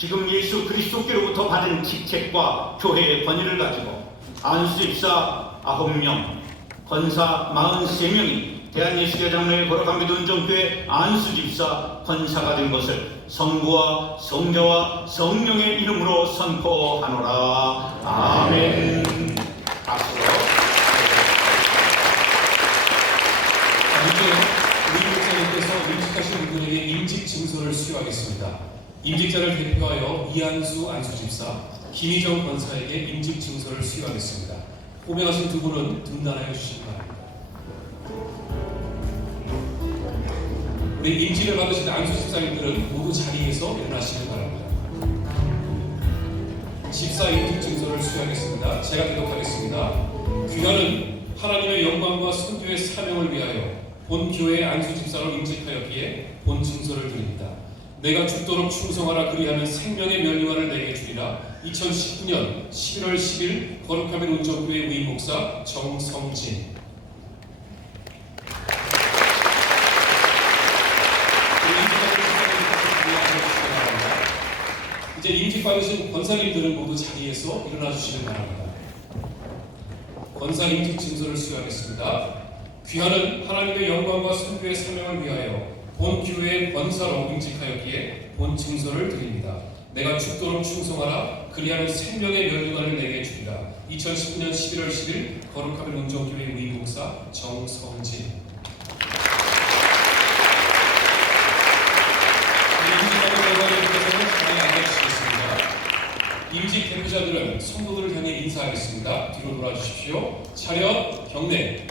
지금 예수 그리스도께로부터 받은 직책과 교회의 권위를 가지고 안수 집사 9명, 권사 43명이 대한예수교 장로회 거룩함교도 운정교회 안수 집사 권사가 된 것을 성부와 성자와 성령의 이름으로 선포하노라. 아멘. 박수로. 자, 이제 우리 목사님께서 임직하신 분들에게 임직 증서를 수여하겠습니다. 임직자를 대표하여 이한수 안수집사, 김희정 권사에게 임직 증서를 수여하겠습니다. 호명하신 두 분은 등단하여 주시기 바랍니다. 우리 임직을 받으신 안수 집사님들은 모두 자리에서 일어나시기 바랍니다. 집사 임직 증서를 수여하겠습니다. 제가 기록하겠습니다. 귀하는 하나님의 영광과 선교의 사명을 위하여 본 교회의 안수 집사로 임직하였기에 본 증서를 드립니다. 내가 죽도록 충성하라 그리하는 생명의 면류관을 내게 주리라. 2019년 11월 10일 거룩하면 운정교회 위임 목사 정성진. 이제 임직 받으신 권사님들은 모두 자리에서 일어나 주시기 바랍니다. 권사 임직 증서를 수여하겠습니다. 귀하는 하나님의 영광과 선교의 사명을 위하여 본 교회의 권사로 임직하였기에 본 증서를 드립니다. 내가 죽도록 충성하라 그리하는 생명의 면류관을 내게 주리라. 2019년 11월 10일 거룩하면 운정교회 위임목사 정성진. 임직 대표자들은 성도들을 향해 인사하겠습니다. 뒤로 돌아주십시오. 차렷 경례.